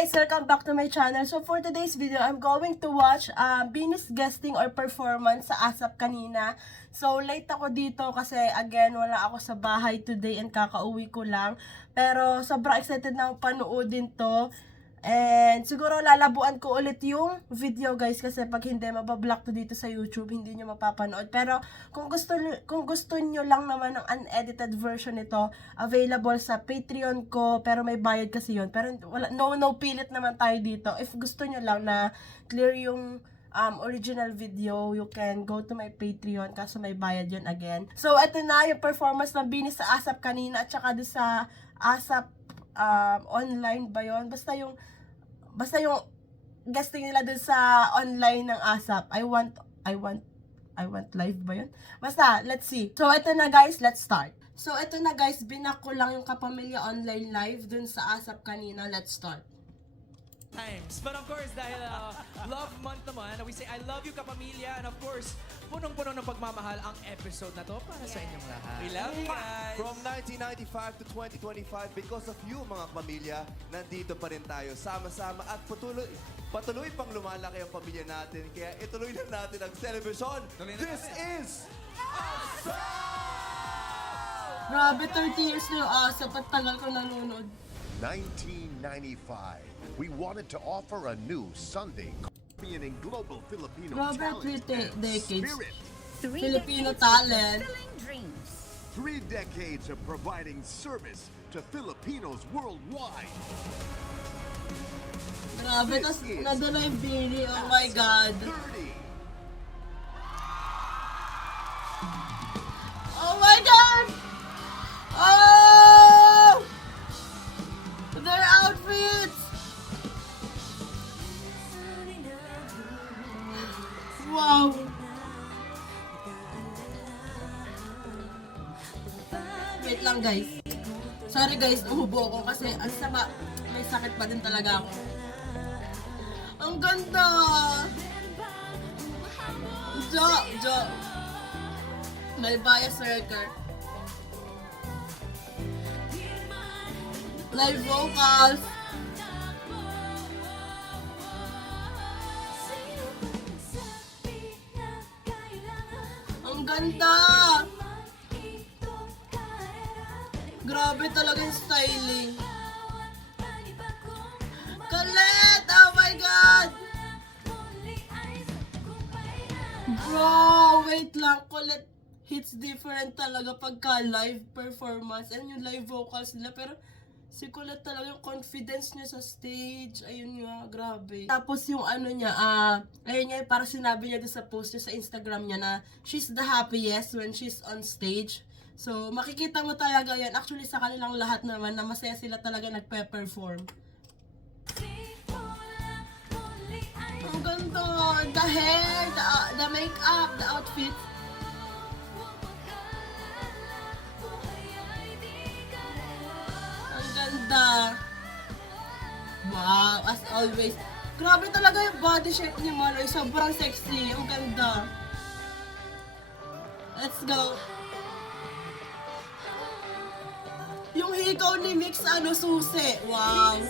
guys! Welcome back to my channel. So for today's video, I'm going to watch Venus guesting or performance sa ASAP kanina. So late ako dito kasi again, wala ako sa bahay today and kakauwi ko lang. Pero sobrang excited na ako panoodin to. And siguro lalabuan ko ulit yung video guys kasi pag hindi mabablock to dito sa YouTube, hindi nyo mapapanood. Pero kung gusto nyo lang naman ng unedited version nito, available sa Patreon ko, pero may bayad kasi yon. Pero wala, no pilit naman tayo dito. If gusto nyo lang na clear yung original video, you can go to my Patreon kaso may bayad yon again. So ito na yung performance ng Venus sa ASAP kanina at saka doon sa ASAP online ba yun? Basta yung guesting nila dun sa online ng ASAP. I want live ba yun? Basta, let's see. So, ito na guys, let's start. So, ito na guys, binak ko lang yung Kapamilya online live dun sa ASAP kanina. Let's start. Times. But of course, dahil love month naman, we say I love you Kapamilya, and of course, punong-puno ng pagmamahal ang episode na to para sa inyong lahat. We love you guys! From 1995 to 2025, because of you mga pamilya, nandito pa rin tayo sama-sama at patuloy pang lumalaki ang pamilya natin. Kaya ituloy na natin ang celebration. This is Grabe, 30 years na yung ASAP at tagal ko nanonood. 1995, we wanted to offer a new Sunday Caribbean and global Filipino Grabe, talent 3 and decades. spirit. Filipino talent. Dreams. 3 decades of providing service to Filipinos worldwide. Grabe, tas nadala yung Billy. Oh my God. 30. Oh my God! Oh! Their outfits! Wow! Wait lang guys. Sorry guys, umubo ako kasi ang sama. May sakit pa din talaga ako. Ang ganda! Jo! May bias circle. Live vocals. Ang ganda! Grabe talaga yung styling. Colette! Oh my God! Bro, wait lang. Colette hits different talaga pagka live performance and yung live vocals nila. Pero si Colette talaga yung confidence niya sa stage. Ayun nga, grabe. Tapos yung ano niya, ayun nga, parang sinabi niya doon sa post niya sa Instagram niya na she's the happiest when she's on stage. So, makikita mo talaga yan. Actually, sa kanilang lahat naman na masaya sila talaga nagpe-perform. Ang ganda! The hair, the makeup, the outfit. Ang ganda! Wow, as always. Grabe talaga yung body shape ni Maloy. Sobrang sexy. Ang ganda. Let's go. Yung hikaw ni Mix, susi. Wow.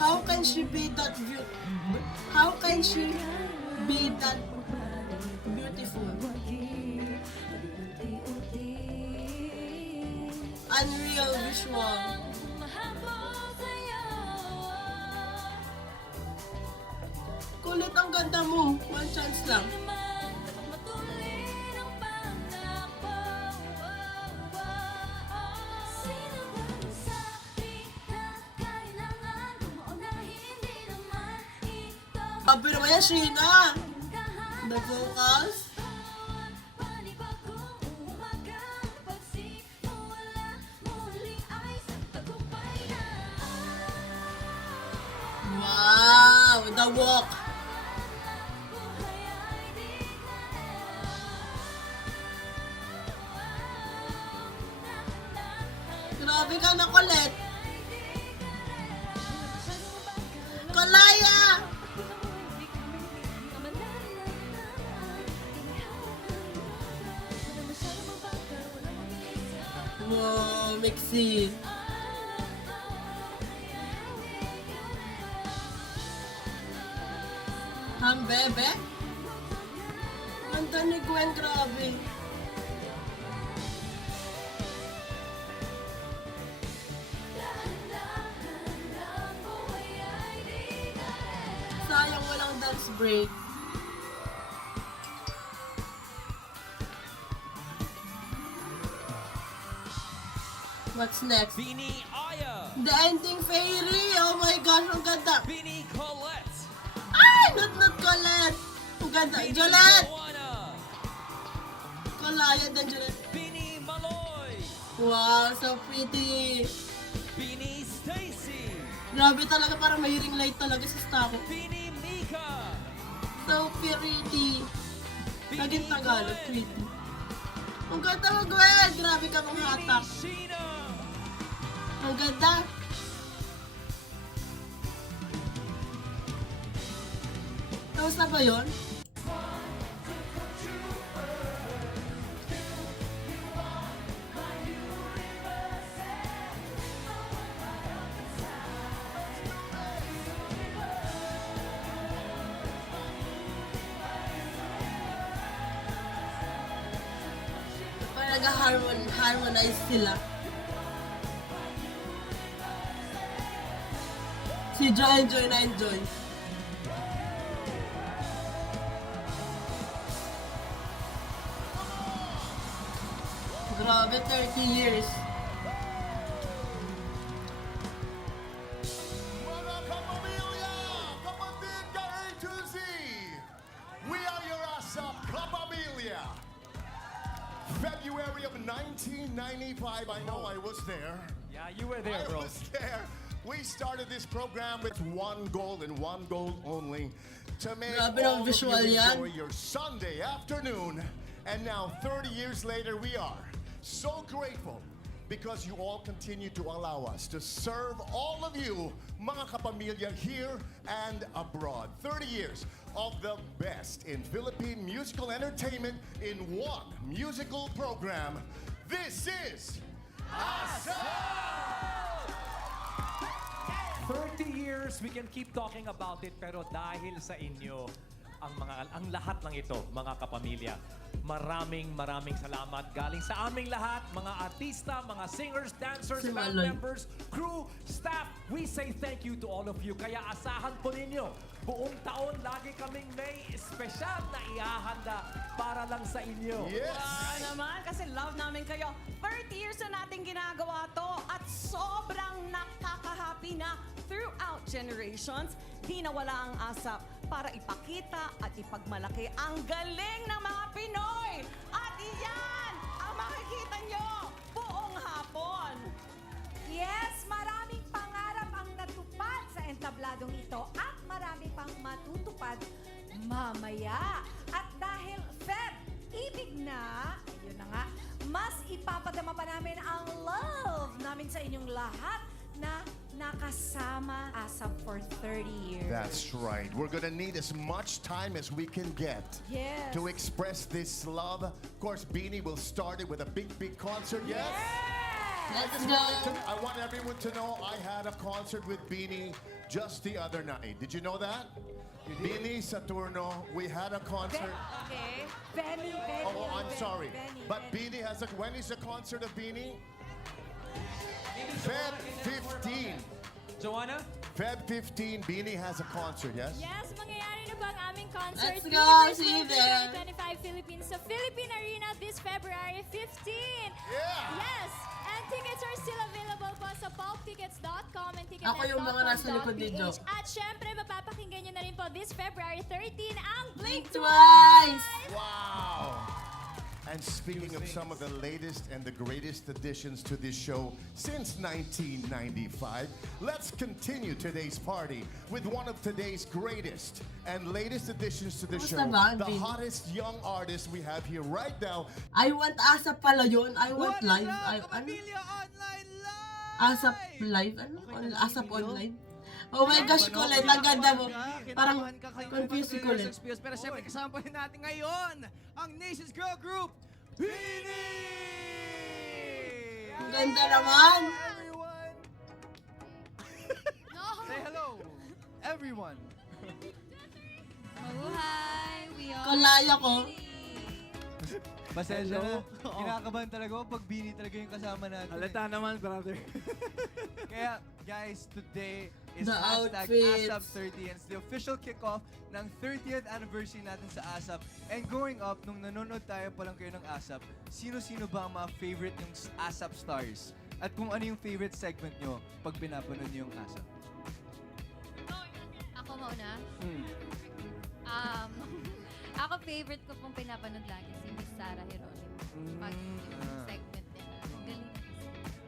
How can she be that beautiful? Unreal visual. Kulit, ang ganda mo. One chance lang. Sabi naman yan, Sheena. The vocals. Wow, the walk. Grabe ka na, Colette. Kolaya! Wow! Mixi. Bebe? Ganda ni Gwen, grabe. Sayang walang dance break. What's next? Beanie Aya. The Ending Fairy! Oh my gosh, ang ganda! Beanie Colette. Ay! Not Colette! Ang ganda! Beanie Jolette! Joanna. Kalaya din, Jolette. Beanie Maloy. Wow, so pretty! Beanie Stacy. Grabe talaga, parang may ring light talaga sa stako. Beanie Mika. So pretty! Beanie Naging Tagalog, Gwen. pretty. Ang ganda mo, Gwen! Grabe ka mong Beanie hatak. Sheena. Ang ganda! Tapos na ba yun? Parang nag-harmonize sila. Si Joy na enjoy. Grabe, 30 years. Mga kapamilya! Kapatid ka A to Z! We are your ASAP Kapamilya! February of 1995, I know I was there. Yeah, you were there, I bro. was there. We started this program with one goal and one goal only. To make Grabe ng all of visual you yan. enjoy your Sunday afternoon. And now, 30 years later, we are so grateful because you all continue to allow us to serve all of you, mga kapamilya here and abroad. 30 years of the best in Philippine musical entertainment in one musical program. This is 30 years, we can keep talking about it, pero dahil sa inyo, ang lahat ng ito, mga kapamilya, maraming salamat galing sa aming lahat, mga artista, mga singers, dancers, Si band Maloy. members, crew, staff. We say thank you to all of you. Kaya asahan po ninyo, buong taon lagi kaming may espesyal na ihahanda para lang sa inyo. Yes! Naman, kasi love namin kayo. 30 years na natin ginagawa to at sobrang nakaka-happy na throughout generations, di nawala ang ASAP para ipakita at ipagmalaki ang galing ng mga Pinoy. At iyan ang makikita nyo buong hapon. Yes, maraming pangarap ang natupad sa entabladong ito at marami pang matutupad mamaya. At dahil Feb, ibig na, yun na nga, mas ipapadama pa namin ang love namin sa inyong lahat na nakasama ASAP for 30 years. That's right. We're gonna need as much time as we can get Yes. to express this love. Of course, Beanie will start it with a big concert. Yes. Let's go! I want everyone to know I had a concert with Beanie just the other night. Did you know that? Beanie Saturno, we had a concert. Okay. Benny. Oh, I'm sorry. Benny. But Beanie has a. When is the concert of Beanie? Feb 15. Joanna? Feb 15, Beanie has a concert, yes? Yes, mangyayari na po ang aming concert. Let's go! Universe See you World there! 2025 Philippines sa Philippine Arena this February 15. Yeah! Yes! And tickets are still available po sa pulptickets.com and Ako yung mga nasa likod ni Jo. At syempre, mapapakinggan nyo na rin po this February 13 ang Blink Twice! Wow! And speaking of some of the latest and the greatest additions to this show since 1995, let's continue today's party with one of today's greatest and latest additions to the Kamusta show. ba, The Vin? hottest young artist we have here right now. I want ASAP pala yun. I want live. Ano? Kapamilya Online Live! ASAP live? Ano? ASAP online? Oh my gosh, Colette, ang ganda mo. Parang confused si Colette. Pero siyempre kasama pa rin natin ngayon ang Nation's Girl Group, Beanie! Ang ganda naman. Say hello, everyone. Mabuhay! We are Kalaya ko. Pasensya na. Kinakabahan talaga ako pag Bini talaga yung kasama natin. Halata naman, brother. Kaya, guys, today is The hashtag outfits. ASAP30 and it's the official kickoff ng 30th anniversary natin sa ASAP. And growing up, nung nanonood tayo pa lang kayo ng ASAP, sino-sino ba ang mga favorite yung ASAP stars? At kung ano yung favorite segment nyo pag pinapanood nyo yung ASAP? Ako mauna. Ako favorite ko pong pinapanood lagi si Miss Sarah Heronimo. Pag yung segment nila. Ang galing.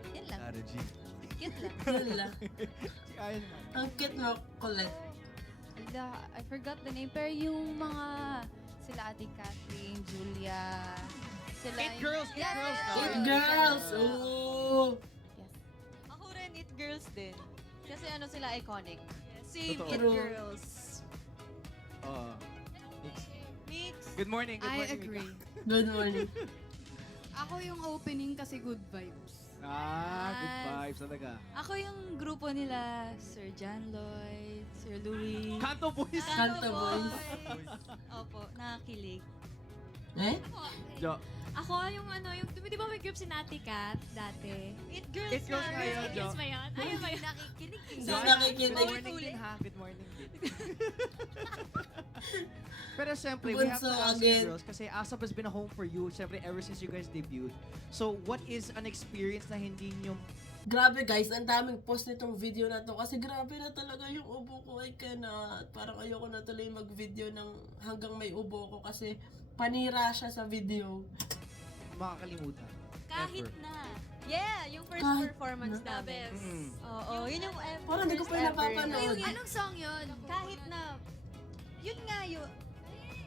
Yan lang. Sarah G. Cute lang. Yun lang. Ang cute mo, Colette. I forgot the name. Pero yung mga sila Ate Kathleen, Julia, sila It Girls, It Yes! Girls. It girls. Ooh. Yes. Ako rin, It Girls din. Kasi ano sila, iconic. Same Totoo. It True. Girls. Mix. Good morning, good I morning. agree. Good morning. Ako yung opening kasi good vibes. Good vibes talaga. Ako yung grupo nila, Sir John Lloyd, Sir Louis. Kanto Boys. Kanto Boys. Opo, nakakilig. Eh? Jo. Ako yung ano, yung, di ba may group si Nati Kat dati? It Girls. It Girls na na yun, Jo. ba yun? Ayun ba yun? Nakikinig. Hindi nakikinig. Good morning din ha. Good morning din. Pero siyempre, we have to Bunso ask again. you girls kasi ASAP has been a home for you, siyempre, ever since you guys debuted. So, what is an experience na hindi nyo... Grabe guys, ang daming post nitong video na to kasi grabe na talaga yung ubo ko ay cannot. Parang ayoko na tuloy mag-video ng hanggang may ubo ko kasi panira siya sa video. makakalimutan? Kahit Ever. na. Yeah, yung first Kahit performance na. namin. Mm. Oo, yun yung Parang di ko first pa ever napapanood. na- Anong song yun? Kahit na. Yun nga yun.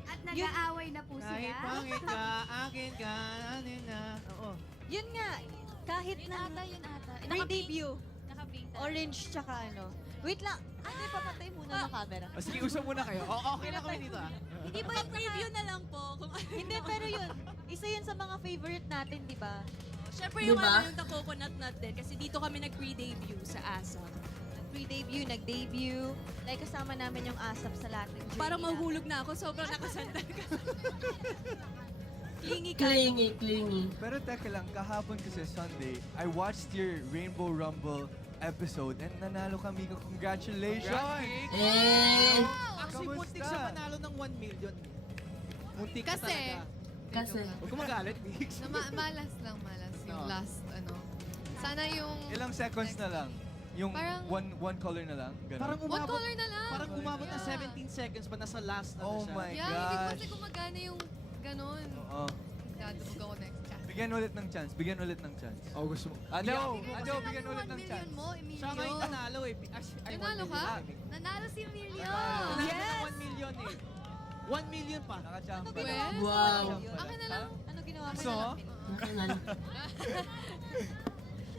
At nag-aaway na po Kahit sila. pangit ka, akin ka, ano na. Oo. Yun nga. Kahit Yun na. ata, yun ata. Pre-debut. Naka-pink. Orange tsaka ano. Wait lang. Ate, papatay muna ng camera. O, sige, usap muna kayo. Okay na kami dito ah. Hindi ba yung preview na lang po? Hindi, pero yun. Isa yun sa mga favorite natin, di ba? Siyempre Diba? yung ano yung The Coconut Nut din kasi dito kami nag-pre-debut sa ASAP. Pre-debut, nag-debut. Like, kasama namin yung ASAP sa lahat ng journey Parang namin. mahulog na ako, sobrang nakasandal ka. Clingy ka. Clingy. Pero teka lang, kahapon kasi Sunday, I watched your Rainbow Rumble episode and nanalo kami. Congratulations! Eh, Actually, Kamusta? muntik sa manalo ng 1 million. Muntik ka Kasi, talaga. kasi, Huwag ka magalit, Mix. malas lang, malas. Yung Oo. last, ano. Sana yung... Ilang seconds na lang? Yung Parang- one color na lang? Ganun. Parang One umabot, color na lang. parang umabot na Yeah. 17 seconds pa nasa last na Oh siya. my Yeah, hindi ko gosh. kasi gumagana yung ganun. Oo. Dadabog ako next chat. Bigyan ulit ng chance. Bigyan ulit ng chance. Oh, gusto mo. Ano? Kasi Ano? Bigyan ulit ng 1 chance. million mo, Emilio. Siya nga yung nanalo eh. Ay, Nanalo 1 ka? million. Nanalo si Emilio. Nanalo Yes! ng 1 million eh. 1 million pa. Nakachamba. Ano ginawa mo Wow. sa video? Akin na lang. Ano ginawa mo So? sa lapin? nakanan.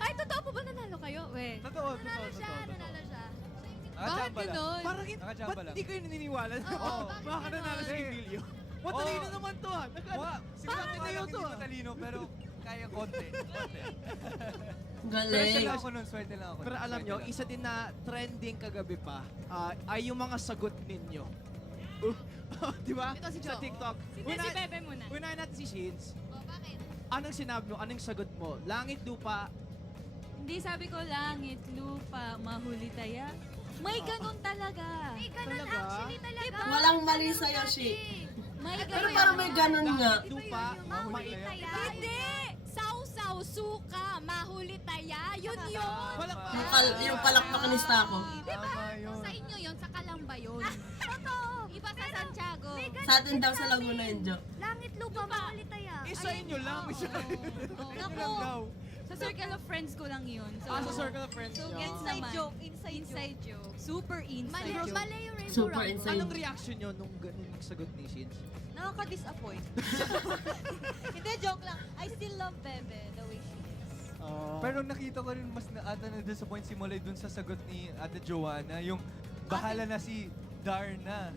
Ay, totoo po ba nanalo kayo? Wait. Totoo. Nanalo siya. Nakachamba lang. ganon? Parang Nakachamba ba't lang. hindi kayo naniniwala? Oo. Baka nanalo si Hindi. Emilio. Matalino naman to ah. Siguro Bakit tayo kayo to to ah? matalino pero kaya konti. Pero Galing. swerte lang ako nun. Swerte lang ako. Pero alam Swerte nyo, lang. isa din na trending kagabi pa ay yung mga sagot ninyo. Di ba? Ito si Sa Jo. TikTok. Si Bebe muna. Unahin natin si Shins. Oh, bakit? Anong sinabi mo? Anong sagot mo? Langit, lupa. Hindi sabi ko langit, lupa, mahuli taya. May ganun talaga. May ganun Talaga? actually talaga. Walang mali sa'yo, Shi. May Pero parang may ganun nga. Langit, lupa, Mahuli mahuli. taya. Hindi! Sausaw, suka, mahuli taya. Yun yun. Walang Yung palakpak ni Stako. Tama yun. Sa inyo yun, sa Kalamba yun. Totoo. Iba sa Santiago. Sa atin daw sa Laguna yun, Jo. Langit lupa, mahuli taya. Isa inyo lang. Isa Naku, sa circle of friends ko lang yun. So, sa circle of friends So, nyo. gets Inside naman. joke, inside Inside joke. Super inside Mali, joke. mali yung Rainbow Super Rumble. inside. Anong reaction nyo nung ganun yung sagot ni Shins? Nakaka-disappoint. Hindi, joke lang. I still love Bebe the way she is. Pero nakita ko rin mas na-disappoint si Molay dun sa sagot ni Ate Joanna. Yung bahala na si Darna.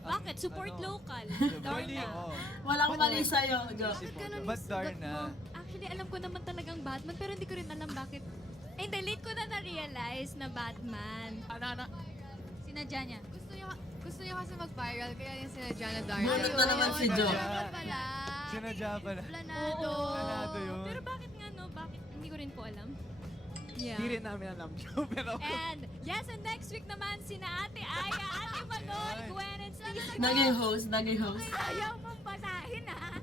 Bakit? Support Ano? local. Diba? Darna. Oo. Walang mali sa'yo, Jo. Bakit ganun Ba't yung sagot Darna? mo? Actually, actually, alam ko naman talagang Batman, pero hindi ko rin alam bakit. Eh, late ko na na-realize na Batman. Ano? Sinadya niya. Gusto niya kasi mag-viral, kaya yung sinadya na Daryl. Bunot na naman si Jo. Pala. Sinadya pala. Planado. Planado yun. Pero bakit nga, no? Bakit? Hindi ko rin po alam. Yeah. Hindi rin namin alam, Jo, pero... And, yes, and next week naman, sina Ate Aya, Ate Manoy, Gwen, and Stacey. Naging host. Ayaw mong basahin, ha?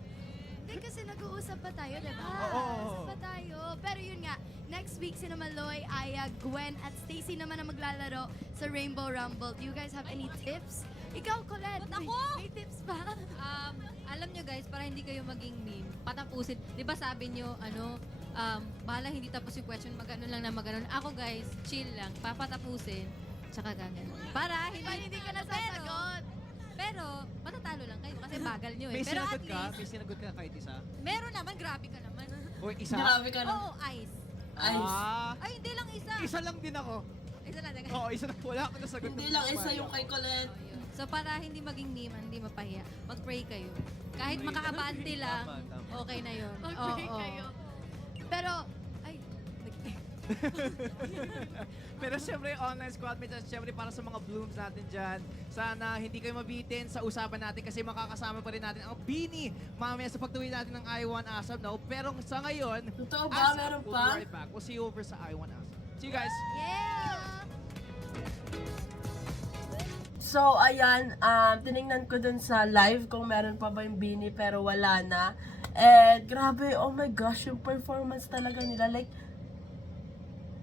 Hindi, kasi nag-uusap pa tayo, diba? Oo. Nag-uusap pa tayo. Pero yun nga, next week, sina Maloy, Aya, Gwen, at Stacey naman ang maglalaro sa Rainbow Rumble. Do you guys have any tips? Ikaw, Colette, may tips ba? Alam nyo guys, para hindi kayo maging meme, patapusin. Di ba sabi nyo, bahala hindi tapos yung question, magano lang na magano. Ako guys, chill lang, papatapusin, tsaka gagano. Para hindi ka nasasagot. Pero, matatalo lang kayo kasi bagal nyo eh. May Pero sinagot at ka? least, May sinagot ka kahit isa? meron naman, grabe ka naman. O isa? Grabe ka na. Oo, ice. Ice. Ay, hindi lang isa. Isa lang din ako. Isa lang. Oo, isa lang. Wala akong nasagot. Hindi lang isa yung kay Colette. So para hindi maging meme, hindi mapahiya, mag-pray kayo. Kahit makaabante lang, Tama. okay na yun. Mag-pray Oo. kayo. Pero, ay, Pero syempre, online squad mates, at syempre para sa mga blooms natin dyan, sana hindi kayo mabitin sa usapan natin kasi makakasama pa rin natin ang Bini mamaya sa pagtuloy natin ng I1 ASAP, no? Pero sa ngayon, Totoo ba? ASAP, Meron we'll pa? be right back. We'll see you over sa I1 ASAP. See you guys! yeah! So, ayan, tinignan ko dun sa live kung meron pa ba yung Bini, pero wala na. And, grabe, oh my gosh, yung performance talaga nila, like,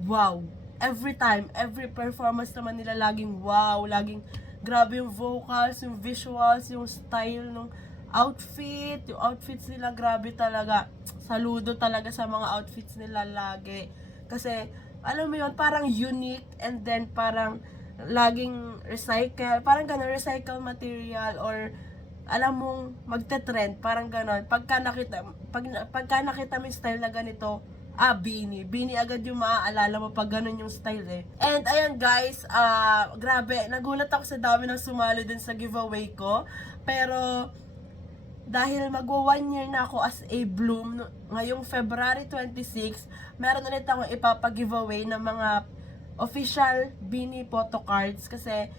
wow. Every time, every performance naman nila, laging wow, laging grabe yung vocals, yung visuals, yung style ng outfit, yung outfits nila, grabe talaga. Saludo talaga sa mga outfits nila lagi. Kasi, alam mo yun, parang unique, and then parang laging recycle, parang gano'n, recycle material, or alam mong magte-trend, parang gano'n. Pagka nakita mo yung style na ganito, Bini agad yung maaalala mo pag gano'n yung style eh. And ayan guys, grabe, nagulat ako sa dami ng sumali din sa giveaway ko, pero dahil magwa 1 year na ako as a Bloom, ngayong February 26, meron ulit akong ipapag-giveaway ng mga official Bini photo cards kasi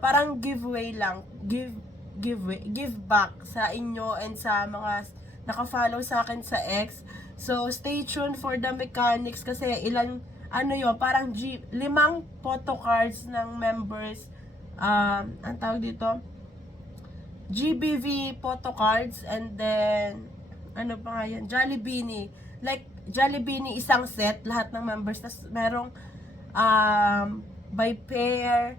parang giveaway lang, give back sa inyo and sa mga naka-follow sa akin sa X. So stay tuned for the mechanics kasi parang 5 photo cards ng members, ang tawag dito, GBV photo cards, and then ano pa nga yan, Jollibee, like Jollibee isang set, lahat ng members, tas merong by pair,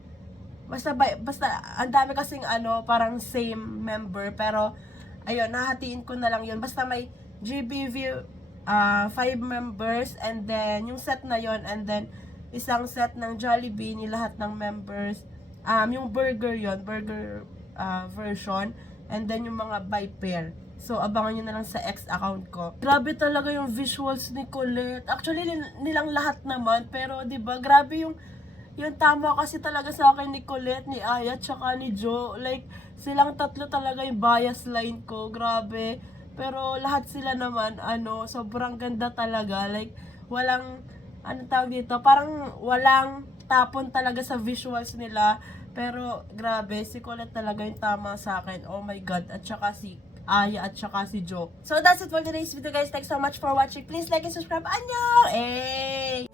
basta ang dami kasing parang same member, pero ayun, nahatiin ko na lang yun, basta may GBV 5 members, and then yung set na yon, and then isang set ng Jollibee lahat ng members, yung burger version, and then yung mga by pair. So, abangan nyo na lang sa X account ko. Grabe talaga yung visuals ni Colette. Actually, nilang lahat naman. Pero, di ba grabe yung tama kasi talaga sa akin ni Colette, ni Aya, tsaka ni Jo. Like, silang tatlo talaga yung bias line ko. Grabe. Pero, lahat sila naman, sobrang ganda talaga. Like, walang, tawag dito, parang walang tapon talaga sa visuals nila. Pero, grabe, si Colette talaga yung tama sa akin. Oh my God. At tsaka si Aya at saka si Jo. So that's it for today's video guys. Thanks so much for watching. Please like and subscribe. Annyeong! Hey!